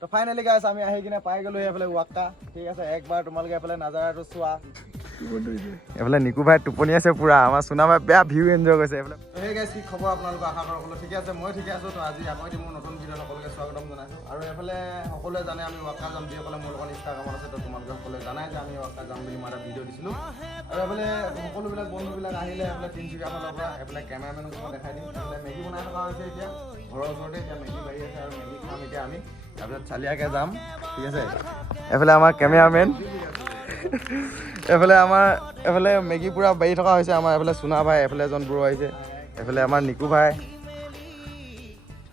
তো ফাইনেলি গাইছ আমি আহি কিনে পাই গ'লো এইফালে ৱাক্কা। ঠিক আছে, একবাৰ তোমালোকে এইফালে নাজাৰাটো চোৱা। এইফালে নিকু ভাই টোপনি আছে পুৰা, আমাৰ সোনা ভাই বেয়া ভিউ এনজয় কৰিছে এইফালে। সেই গাইছ কি খবৰ আপোনালোকৰ, আশা কৰোঁ সকলো ঠিকে আছে, মই ঠিকে আছোঁ। তো আজি আকৌ এটি মোৰ নতুন ভিডিঅ'ত সকলোকে স্বাগতম জনাইছোঁ। আৰু এইফালে সকলোৱে জানে আমি ৱাক্কা যাম, যিসকলে মোৰ লগত ইনষ্টাগ্ৰামত আছে। তো তোমালোকে সকলোৱে জানাই যে আমি ৱাক্কা যাম বুলি মই এটা ভিডিঅ' দিছিলোঁ। আৰু এইফালে সকলোবিলাক বন্ধুবিলাক আহিলে এইফালে তিনিচুকীয়া ফালৰ পৰা এইফালে কেমেৰামেনক মই দেখাই দিম। এইফালে মেগী বনাই থকা হৈছে এতিয়া ঘৰৰ ওচৰতে, এতিয়া মেগী বাঢ়ি আছে আৰু মেগী খাম এতিয়া আমি। তাৰপিছত চালিয়াকৈ যাম। ঠিক আছে, এইফালে আমাৰ কেমেৰামেন, এইফালে মেগী পুৰা বাঢ়ি থকা হৈছে আমাৰ। এইফালে সোনা ভাই, এইফালে এজন ব্ৰ আহিছে, এইফালে আমাৰ নিকু ভাই।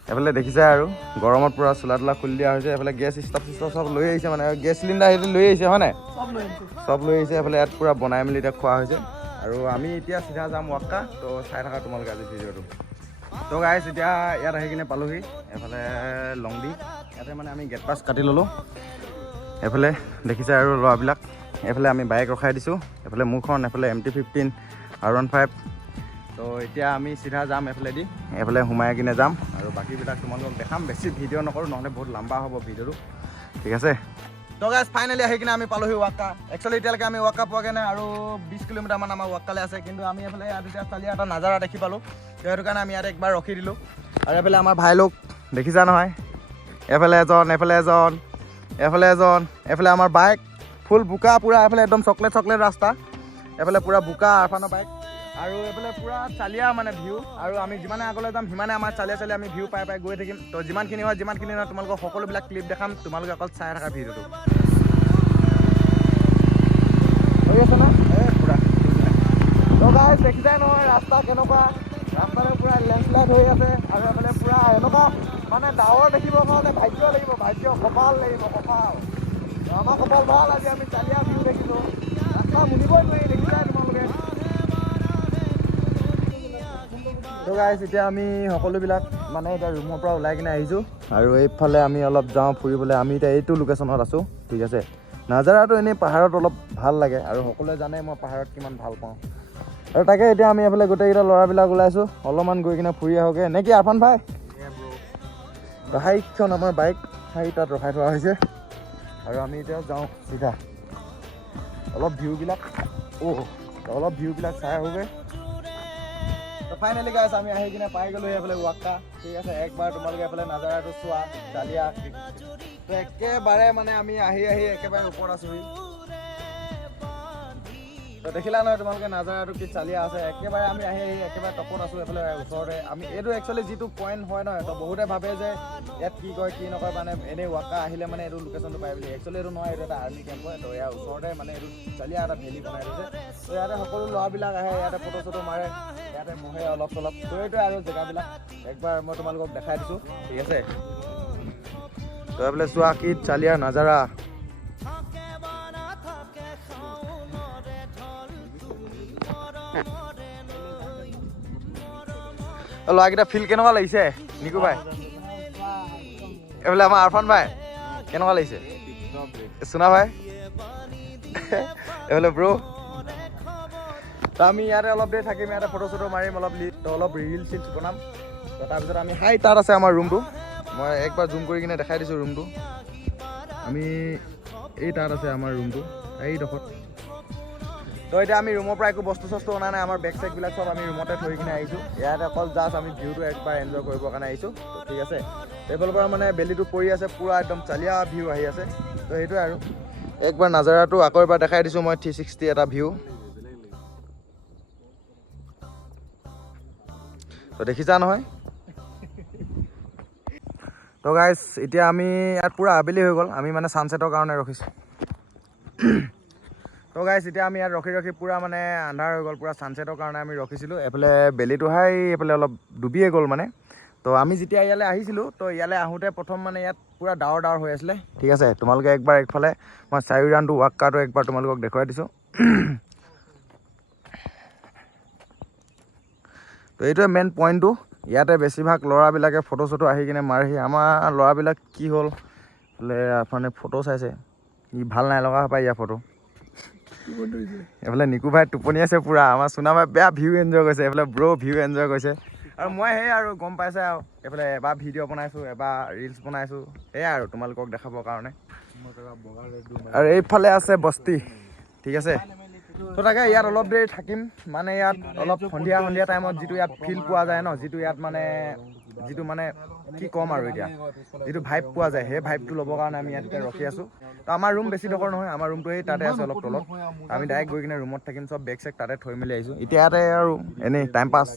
এইফালে দেখিছে আৰু গৰমত পুৰা চোলা তোলা খুলি দিয়া হৈছে। এইফালে গেছ ষ্টভ চব লৈ আহিছে, মানে গেছ চিলিণ্ডাৰ সেইটো লৈ আহিছে হয় নাই, চব লৈ আহিছে। এইফালে ইয়াত পুৰা বনাই মেলি এতিয়া খোৱা হৈছে। আৰু আমি এতিয়া চিধা যাম ৱাক্কা। তো চাই থাকা তোমালোকে আজি ভিডিঅ'টো। তো গাইছ এতিয়া ইয়াত আহি কিনে পালোহি এইফালে লংডি। ইয়াতে মানে আমি গেট পাছ কাটি ল'লোঁ। এইফালে দেখিছে আৰু ল'ৰাবিলাক, এইফালে আমি বাইক ৰখাই দিছোঁ। এইফালে মোৰখন, এইফালে MT-15 R15। তো এতিয়া আমি চিধা যাম এইফালেদি, এইফালে সোমাই কিনে যাম আৰু বাকীবিলাক তোমালোকক দেখাম। বেছি ভিডিঅ' নকৰোঁ, নহ'লে বহুত লম্বা হ'ব ভিডিঅ'টো। ঠিক আছে, তো গাইছ ফাইনেলি আহি কিনে আমি পালোহি ৱাক্কা। একচুৱেলি এতিয়ালৈকে আমি ৱাক্কা পোৱাগৈ নাই, আৰু 20 কিলোমিটাৰমান আমাৰ ৱাক্কালৈ আছে। কিন্তু আমি এইফালে ইয়াত এতিয়া চালিয়া এটা নাজাৰা দেখি পালোঁ, তো সেইটো কাৰণে আমি ইয়াত একবাৰ ৰখি দিলোঁ। আৰু এইফালে আমাৰ ভাই লোক দেখিছা নহয়, এইফালে এজন, এইফালে এজন, এইফালে এজন। এইফালে আমাৰ বাইক ফুল বোকা পুৰা, এইফালে একদম চকলেট ৰাস্তা, এইফালে পুৰা বোকা আৰফানৰ বাইক। আৰু এইফালে পুৰা চালিয়া মানে ভিউ। আৰু আমি যিমানে আগলৈ যাম সিমানে আমাৰ চালিয়া আমি ভিউ পাই গৈ থাকিম। তো যিমানখিনি হয় নহয় তোমালোকক সকলোবিলাক ক্লিপ দেখাম, তোমালোকে অকল চাই থাকা ভিডিঅ'টো। হৈ আছে না এই পুৰা। তো গাইছ দেখিছাই নহয় ৰাস্তা কেনেকুৱা, ৰাস্তাটো পুৰা লেণ্ডশ্লাইড হৈ আছে। আৰু এইফালে পুৰা এনেকুৱা মানে ডাৱৰ দেখিবৰ কাৰণে ভাগ্য লাগিব, কপাল লাগিব, কপাল। আমাৰ কপাল ভাল, আজি আমি চালিয়া ভিউ দেখিছোঁ। ৰাস্তা মুনিবই নোৱাৰি, দেখিছাই তোমালোকে। তো গাইছ এতিয়া আমি সকলোবিলাক মানে এতিয়া ৰুমৰ পৰা ওলাই কিনে আহিছোঁ। আৰু এইফালে আমি অলপ যাওঁ ফুৰিবলৈ। আমি এতিয়া এইটো লোকেশ্যনত আছোঁ। ঠিক আছে, নাজাৰাটো এনেই পাহাৰত অলপ ভাল লাগে, আৰু সকলোৱে জানে মই পাহাৰত কিমান ভাল পাওঁ। আৰু তাকে এতিয়া আমি এইফালে গোটেইকেইটা ল'ৰাবিলাক ওলাইছোঁ, অলপমান গৈ কিনে ফুৰি আহোঁগৈ নে কি আৰফান ভাই? হাইখন আমাৰ বাইক তাত ৰখাই থোৱা হৈছে। আৰু আমি এতিয়া যাওঁ চিধা, অলপ ভিউবিলাক চাই আহোঁগৈ। তো ফাইনেলি গাইছ আমি আহি কিনে পাই গ'লো এইফালে ৱাক্কা। ঠিক আছে, একবাৰ তোমালোকে এইফালে নাজাৰাটো চোৱা, চালিয়া। তো একেবাৰে মানে আমি আহি একেবাৰে ওপৰত আছোঁহি। তো দেখিলা নহয় তোমালোকে নাজাৰাটো কি চালিয়া আছে। একেবাৰে আমি আহি একেবাৰে টপত আছোঁ, এইফালে ওচৰতে। আমি এইটো একচুৱেলি যিটো পইণ্ট হয় নহয়, তো বহুতে ভাবে যে ইয়াত কি কয় কি নকয়, মানে এনেই ৱাক্কা আহিলে মানে এইটো লোকেশ্যনটো পায় বুলি। একচুৱেলি এইটো নহয়, এইটো এটা আৰ্মি কেম্প হয়। তো ইয়াৰ ওচৰতে মানে এইটো চালিয়া এটা ভেলি বনাই দিছে। তো ইয়াতে সকলো ল'ৰাবিলাক আহে, ইয়াতে ফটো চটো মাৰে, ইয়াতে বহে অলপ চলপ। তো এইটোৱে আৰু জেগাবিলাক একবাৰ মই তোমালোকক দেখাই দিছোঁ। ঠিক আছে, তো এইফালে চোৱা কি চালিয়া নাজাৰা। ল'ৰাকেইটা ফিল কেনেকুৱা লাগিছে নিকু ভাই? এইফালে আমাৰ আৰফান ভাই কেনেকুৱা লাগিছে? সোনা ভাই এইফালে ব্ৰ। তো আমি ইয়াতে অলপ দেৰি থাকিম, ইয়াতে ফটো চটো মাৰিম, অলপ ৰিল চিলছ বনাম। তো তাৰপিছত আমি তাত আছে আমাৰ ৰুমটো। মই একবাৰ জুম কৰি কিনে দেখাই দিছোঁ ৰুমটো। আমি তাত আছে আমাৰ ৰুমটো, এইডোখৰত। তো এতিয়া আমি ৰুমৰ পৰা একো বস্তু চস্তু অনা নাই, আমাৰ বেগ চেগবিলাক চব আমি ৰুমতে থৈ কিনে আহিছোঁ। ইয়াতে অকল জাষ্ট আমি ভিউটো একবাৰ এনজয় কৰিবৰ কাৰণে আহিছোঁ। তো ঠিক আছে, এইফালৰ পৰা মানে বেলিটো পৰি আছে, পুৰা একদম চালিয়া ভিউ আহি আছে। তো সেইটোৱে আৰু একবাৰ নাজাৰাটো আকৌ এবাৰ দেখাই দিছোঁ মই 360 এটা ভিউ। তো দেখিছা নহয়। তো গাইছ এতিয়া আমি ইয়াত পুৰা আবেলি হৈ গ'ল, আমি মানে ছানছেটৰ কাৰণে ৰখিছোঁ। তো গাইছ এতিয়া আমি ইয়াত ৰখি পুৰা মানে আন্ধাৰ হৈ গ'ল, পুৰা ছানছেটৰ কাৰণে আমি ৰখিছিলোঁ। এইফালে বেলিটো এইফালে অলপ ডুবিয়ে গ'ল মানে। তো আমি যেতিয়া ইয়ালৈ আহিছিলোঁ, তো ইয়ালৈ আহোঁতে প্ৰথম মানে ইয়াত পুৰা ডাৱৰ হৈ আছিলে। ঠিক আছে, তোমালোকে একবাৰ একফালে মই চাৰিৰাউণ্ডটো ৱাক্কাটো একবাৰ তোমালোকক দেখুৱাই দিছোঁ। তো এইটোৱে মেইন পইণ্টটো। ইয়াতে বেছিভাগ ল'ৰাবিলাকে ফটো চটো আহি কিনে মাৰেহি। আমাৰ ল'ৰাবিলাক কি হ'ল, বোলে মানে ফটো চাইছে, ভাল নাই লগা পায় ইয়াৰ ফটো। এইফালে নিকু ভাই টোপনি আছে পুৰা, আমাৰ সোনা ভাই বেয়া ভিউ এনজয় কৰিছে, এইফালে ব্ৰ ভিউ এনজয় কৰিছে। আৰু মই সেই আৰু গম পাইছে আৰু এইফালে এবাৰ ভিডিঅ' বনাইছোঁ এবাৰ ৰিলচ বনাইছোঁ সেয়াই আৰু তোমালোকক দেখাবৰ কাৰণে আৰু এইফালে আছে বস্তি ঠিক আছে তো তাকে ইয়াত অলপ দেৰি থাকিম মানে ইয়াত অলপ সন্ধিয়া সন্ধিয়া টাইমত যিটো ইয়াত ফিল পোৱা যায় ন যিটো ইয়াত মানে যিটো মানে কি ক'ম আৰু এতিয়া যিটো ভাইব পোৱা যায় সেই ভাইবটো ল'বৰ কাৰণে আমি ইয়াত ৰখি আছোঁ তো আমাৰ ৰুম বেছি ডখৰ নহয় আমাৰ ৰুমটো এই তাতে আছে অলপ তলত আমি ডাইৰেক্ট গৈ কিনে ৰুমত থাকিম চব বেগ চেগ তাতে থৈ মেলি আহিছোঁ এতিয়া ইয়াতে আৰু এনেই টাইম পাছ